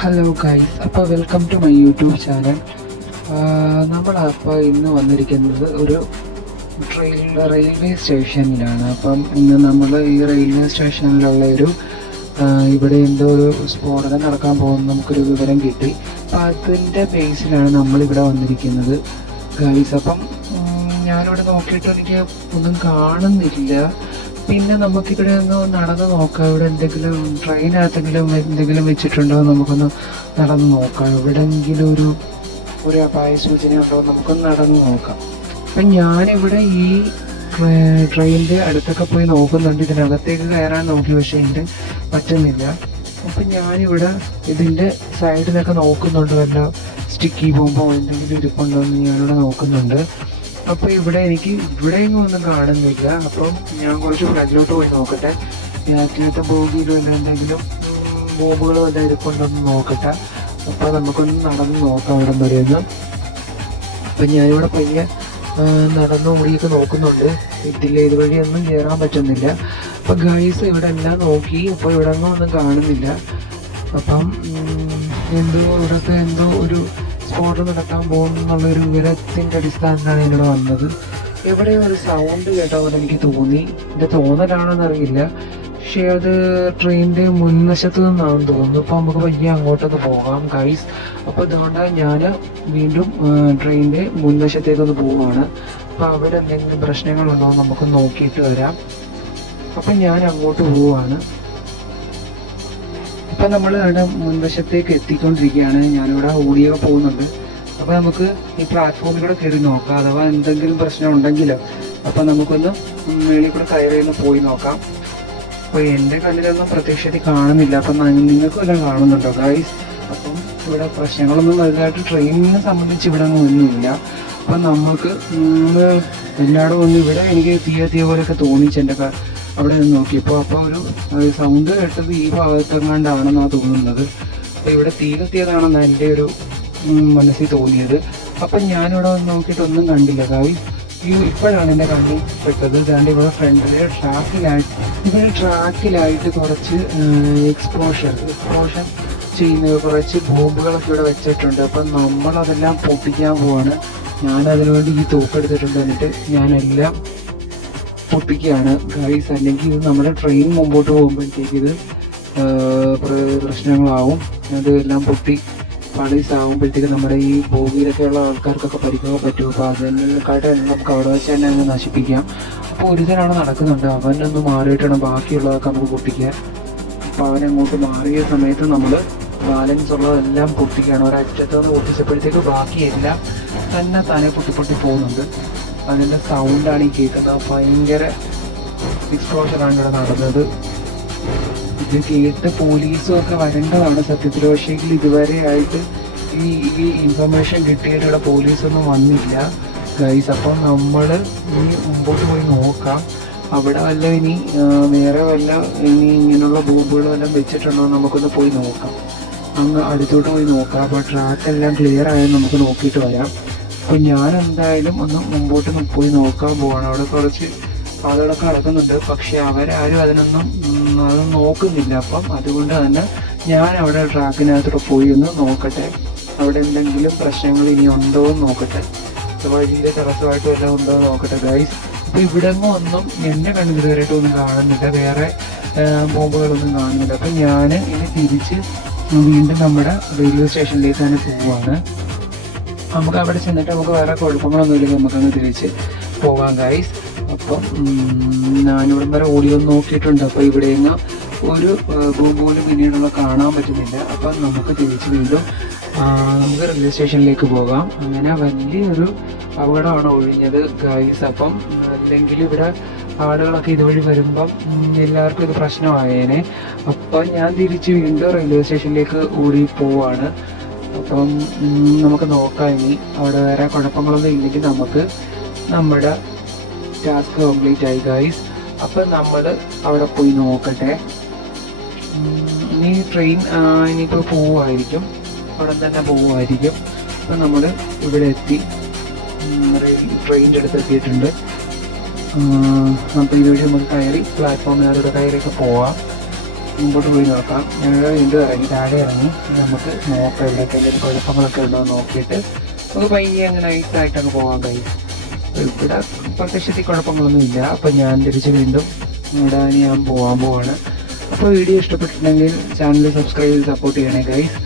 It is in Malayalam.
ഹലോ ഗൈസ്, അപ്പോൾ welcome to my YouTube channel. നമ്മളപ്പോൾ ഇന്ന് വന്നിരിക്കുന്നത് ഒരു റെയിൽവേ സ്റ്റേഷനിലാണ്. അപ്പം ഇന്ന് നമ്മൾ ഈ റെയിൽവേ സ്റ്റേഷനിലുള്ള ഇവിടെ എന്തോ ഒരു സ്ഫോടനം നടക്കാൻ പോകുന്ന നമുക്കൊരു വിവരം കിട്ടി. അപ്പം അതിൻ്റെ ബേസിലാണ് നമ്മളിവിടെ വന്നിരിക്കുന്നത് ഗൈസ്. അപ്പം ഞാനിവിടെ നോക്കിയിട്ട് എനിക്ക് ഒന്നും കാണുന്നില്ല. പിന്നെ നമുക്കിവിടെ ഒന്ന് നടന്ന് നോക്കാം, ഇവിടെ എന്തെങ്കിലും ട്രെയിനകത്തെങ്കിലും എന്തെങ്കിലും വെച്ചിട്ടുണ്ടോ നമുക്കൊന്ന് നടന്ന് നോക്കാം. എവിടെയെങ്കിലും ഒരു അപായ സൂചന ഉണ്ടോ നമുക്കൊന്ന് നടന്ന് നോക്കാം. അപ്പം ഞാനിവിടെ ഈ ട്രെയിനിൻ്റെ അടുത്തൊക്കെ പോയി നോക്കുന്നുണ്ട്. ഇതിനകത്തേക്ക് കയറാൻ നോക്കി, പക്ഷേ എൻ്റെ പറ്റുന്നില്ല. അപ്പം ഞാനിവിടെ ഇതിൻ്റെ സൈഡിലൊക്കെ നോക്കുന്നുണ്ട്, വല്ല സ്റ്റിക്കി ബോംബോ എന്തെങ്കിലും ഇരിപ്പുണ്ടോ എന്ന് ഞാനിവിടെ നോക്കുന്നുണ്ട്. അപ്പോൾ എനിക്ക് ഇവിടെയൊന്നും ഒന്നും കാണുന്നില്ല. അപ്പം ഞാൻ കുറച്ച് ഫ്രണ്ടിലോട്ട് പോയി നോക്കട്ടെ, ഇതിനകത്തെ ബോഗിയിലും വല്ല എന്തെങ്കിലും ബോംബുകളോ വല്ല ഇരിപ്പുണ്ടോന്ന് നോക്കട്ടെ. അപ്പോൾ നമുക്കൊന്ന് നടന്ന് നോക്കാം അവിടെ വരെയൊന്ന്. അപ്പം ഞാനിവിടെ പയ്യെ നടന്നു ഓടിയൊക്കെ നോക്കുന്നുണ്ട്. ഇതുവഴിയൊന്നും കയറാൻ പറ്റുന്നില്ല. അപ്പം ഗൈസ് ഇവിടെ എല്ലാം നോക്കി, അപ്പോൾ ഇവിടെ ഒന്നും കാണുന്നില്ല. അപ്പം ഇവിടൊക്കെ എന്തോ ഒരു സ്ഫോടനം നടക്കാൻ പോകുന്നുള്ളൊരു വിവരത്തിൻ്റെ അടിസ്ഥാനത്തിലാണ് ഇവിടെ വന്നത്. എവിടെയോ ഒരു സൗണ്ട് കേട്ട പോലെ എനിക്ക് തോന്നി. എൻ്റെ തോന്നലാണെന്നറിയില്ല, പക്ഷേ അത് ട്രെയിനിൻ്റെ മുൻവശത്ത് നിന്നാണെന്ന് തോന്നുന്നു. അപ്പോൾ നമുക്ക് പയ്യെ അങ്ങോട്ടൊന്ന് പോകാം ഗൈസ്. അപ്പോൾ അതുകൊണ്ട് ഞാൻ വീണ്ടും ട്രെയിനിൻ്റെ മുൻവശത്തേക്കൊന്ന് പോവുകയാണ്. അപ്പോൾ അവിടെ എന്തെങ്കിലും പ്രശ്നങ്ങളുണ്ടോ നമുക്ക് നോക്കിയിട്ട് വരാം. അപ്പം ഞാൻ അങ്ങോട്ട് പോവുകയാണ്. അപ്പം നമ്മൾ അവിടെ മുൻവശത്തേക്ക് എത്തിക്കൊണ്ടിരിക്കുകയാണ്. ഞാനിവിടെ ഓടിയൊക്കെ പോകുന്നുണ്ട്. അപ്പോൾ നമുക്ക് ഈ പ്ലാറ്റ്ഫോമിൽ കൂടെ കയറി നോക്കാം, അഥവാ എന്തെങ്കിലും പ്രശ്നം ഉണ്ടെങ്കിലോ. അപ്പം നമുക്കൊന്ന് മേളിൽ കൂടെ കയറി പോയി നോക്കാം. അപ്പോൾ എൻ്റെ കണ്ണിലൊന്നും പ്രത്യക്ഷത്തിൽ കാണുന്നില്ല. അപ്പം നിങ്ങൾക്കും എല്ലാം കാണുന്നുണ്ടോ ഗൈസ്? അപ്പം ഇവിടെ പ്രശ്നങ്ങളൊന്നും വലുതായിട്ട് ട്രെയിനിനെ സംബന്ധിച്ച് ഇവിടെ ഒന്നുമില്ല. അപ്പം നമുക്ക് എല്ലായിടും ഒന്ന് ഇവിടെ എനിക്ക് തീയ പോലെയൊക്കെ തോന്നിച്ച് എൻ്റെ അവിടെ നിന്ന് നോക്കിയപ്പോൾ. അപ്പോൾ ഒരു സൗണ്ട് കേട്ടത് ഈ ഭാഗത്തെങ്ങാണ്ടാണെന്നാണ് തോന്നുന്നത്. അപ്പോൾ ഇവിടെ തീ കത്തിയതാണെന്നാണ് എൻ്റെ ഒരു മനസ്സിൽ തോന്നിയത്. അപ്പം ഞാനിവിടെ വന്ന് നോക്കിയിട്ടൊന്നും കണ്ടില്ല ഗൈസ്. ഇപ്പോഴാണ് എൻ്റെ കണ്ണിൽ പെട്ടത്. ഇതാണ്ട് ഇവിടെ ഫ്രണ്ടിൽ ട്രാക്കിലായിട്ട് കുറച്ച് എക്സ്പ്ലോഷൻ ചെയ്യുന്ന കുറച്ച് ബോംബുകളൊക്കെ ഇവിടെ വെച്ചിട്ടുണ്ട്. അപ്പം നമ്മളതെല്ലാം പൊട്ടിക്കാൻ പോവാണ്. ഞാനതിനു വേണ്ടി ഈ തൂക്കെടുത്തിട്ടുണ്ട്. എന്നിട്ട് ഞാനെല്ലാം പൊട്ടിക്കുകയാണ് ഗൈസ്. അല്ലെങ്കിൽ ഇത് നമ്മുടെ ട്രെയിൻ മുമ്പോട്ട് പോകുമ്പോഴത്തേക്ക് ഇത് പ്രശ്നങ്ങളാവും. അതെല്ലാം പൊട്ടി പാളീസാകുമ്പോഴത്തേക്ക് നമ്മുടെ ഈ ബോഗിയിലൊക്കെയുള്ള ആൾക്കാർക്കൊക്കെ പരിക്കൊക്കെ പറ്റും. അപ്പോൾ അതിനെക്കാട്ട് നമുക്ക് അവിടെ വെച്ച് തന്നെ അങ്ങ് നശിപ്പിക്കാം. അപ്പോൾ ഒരുതരാണ് നടക്കുന്നുണ്ട്, അവനൊന്ന് മാറിയിട്ടാണ് ബാക്കിയുള്ളതൊക്കെ നമുക്ക് പൊട്ടിക്കാൻ. അപ്പോൾ അവനങ്ങോട്ട് മാറിയ സമയത്ത് നമ്മൾ ബാലൻസ് ഉള്ളതെല്ലാം പൊട്ടിക്കുകയാണ്. ഒരറ്റത്തുനിന്ന് പൊട്ടിച്ചപ്പോഴത്തേക്ക് ബാക്കിയെല്ലാം തന്നെ പൊട്ടി പോകുന്നുണ്ട്. അതിൻ്റെ സൗണ്ടാണ് ഈ കേൾക്കുന്നത്. ഭയങ്കര എക്സ്പ്ലോഷനാണ് ഇവിടെ നടന്നത്. ഇത് കേട്ട് പോലീസും ഒക്കെ വരേണ്ടതാണ് സത്യത്തിൽ. പക്ഷേ ഇതുവരെ ആയിട്ട് ഈ ഇൻഫർമേഷൻ കിട്ടിയിട്ട് ഇവിടെ പോലീസൊന്നും വന്നില്ല ഗൈസ്. അപ്പം നമ്മൾ ഇനി മുമ്പോട്ട് പോയി നോക്കാം. അവിടെ വല്ല വേറെ വല്ല ഇങ്ങനെയുള്ള ബോംബുകളും എല്ലാം വെച്ചിട്ടുണ്ടോ നമുക്കൊന്ന് പോയി നോക്കാം. അങ്ങ് അടുത്തോട്ട് പോയി നോക്കാം. അപ്പോൾ ട്രാക്കെല്ലാം ക്ലിയർ ആയാൽ നമുക്ക് നോക്കിയിട്ട് വരാം. അപ്പം ഞാൻ എന്തായാലും ഒന്ന് മുമ്പോട്ട് പോയി നോക്കാൻ പോവാണ്. അവിടെ കുറച്ച് ആളുകളൊക്കെ നടക്കുന്നുണ്ട്, പക്ഷെ അവരാരും അതൊന്നും നോക്കുന്നില്ല. അപ്പം അതുകൊണ്ട് തന്നെ ഞാൻ അവിടെ ട്രാക്കിനകത്തോടെ പോയി ഒന്ന് നോക്കട്ടെ, അവിടെ എന്തെങ്കിലും പ്രശ്നങ്ങൾ ഇനി ഉണ്ടോ എന്ന് നോക്കട്ടെ, വഴിയിലെ തടസ്സമായിട്ട് വല്ലതും ഉണ്ടോ എന്ന് നോക്കട്ടെ ഗൈസ്. അപ്പോൾ ഇവിടെങ്ങും ഒന്നും എൻ്റെ കണ്ണിൽ ഇതുവരെയായിട്ടൊന്നും കാണുന്നില്ല, വേറെ ബോംബുകളൊന്നും കാണുന്നില്ല. അപ്പം ഞാൻ ഇനി തിരിച്ച് വീണ്ടും നമ്മുടെ റെയിൽവേ സ്റ്റേഷനിലേക്ക് തന്നെ പോവുകയാണ്. നമുക്ക് അവിടെ ചെന്നിട്ട് നമുക്ക് വേറെ കുഴപ്പങ്ങളൊന്നുമില്ലെങ്കിൽ നമുക്കങ്ങ് തിരിച്ച് പോകാം ഗൈസ്. അപ്പം ഞാനിവിടം വരെ ഓടിയൊന്ന് നോക്കിയിട്ടുണ്ട്. അപ്പോൾ ഇവിടെ നിന്ന് ഒരു ബോംബ് പോലും പിന്നീടുള്ള കാണാൻ പറ്റുന്നില്ല. അപ്പം നമുക്ക് തിരിച്ച് വീണ്ടും നമുക്ക് റെയിൽവേ സ്റ്റേഷനിലേക്ക് പോകാം. അങ്ങനെ വലിയൊരു അപകടമാണ് ഒഴിഞ്ഞത് ഗൈസ്. അപ്പം അല്ലെങ്കിൽ ഇവിടെ ആളുകളൊക്കെ ഇതുവഴി വരുമ്പം എല്ലാവർക്കും ഇത് പ്രശ്നമായേനെ. അപ്പം ഞാൻ തിരിച്ച് വീണ്ടും റെയിൽവേ സ്റ്റേഷനിലേക്ക് ഓടി പോവാണ്. അപ്പം നമുക്ക് നോക്കാം ഇനി അവിടെ വേറെ കുഴപ്പങ്ങളൊന്നും ഇല്ലെങ്കിൽ നമുക്ക് നമ്മുടെ ടാസ്ക് കംപ്ലീറ്റ് ആയി ഗൈസ്. അപ്പം നമ്മൾ അവിടെ പോയി നോക്കട്ടെ. ഇനി ട്രെയിൻ ഇനിയിപ്പോൾ പോവുമായിരിക്കും, അവിടെ തന്നെ പോവുമായിരിക്കും. അപ്പം നമ്മൾ ഇവിടെ എത്തി, ട്രെയിനിൻ്റെ അടുത്ത് എത്തിയിട്ടുണ്ട്. അപ്പോൾ ഇതുവഴി നമുക്ക് കയറി പ്ലാറ്റ്ഫോമിനകത്ത് കയറിയൊക്കെ പോവാം. മുമ്പോട്ട് പോയി നോക്കാം. ഞങ്ങൾ വീണ്ടും ഇറങ്ങി താഴെ ഇറങ്ങി നമുക്ക് നോക്കാം എവിടെയൊക്കെ കുഴപ്പങ്ങളൊക്കെ ഉണ്ടോ എന്ന് നോക്കിയിട്ട് നമുക്ക് പയ്യെ അങ്ങനെ നൈസായിട്ടങ്ങ് പോകാൻ കഴിയും. ഇവിടെ പ്രത്യക്ഷത്തിൽ കുഴപ്പങ്ങളൊന്നും ഇല്ല. അപ്പം ഞാൻ തിരിച്ച് വീണ്ടും ഇവിടെ ഞാൻ പോകാൻ പോവാണ്. അപ്പോൾ വീഡിയോ ഇഷ്ടപ്പെട്ടിട്ടുണ്ടെങ്കിൽ ചാനൽ സബ്സ്ക്രൈബ് ചെയ്ത് സപ്പോർട്ട് ചെയ്യണേ ഗൈസ്.